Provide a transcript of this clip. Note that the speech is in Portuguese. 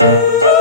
Tchau.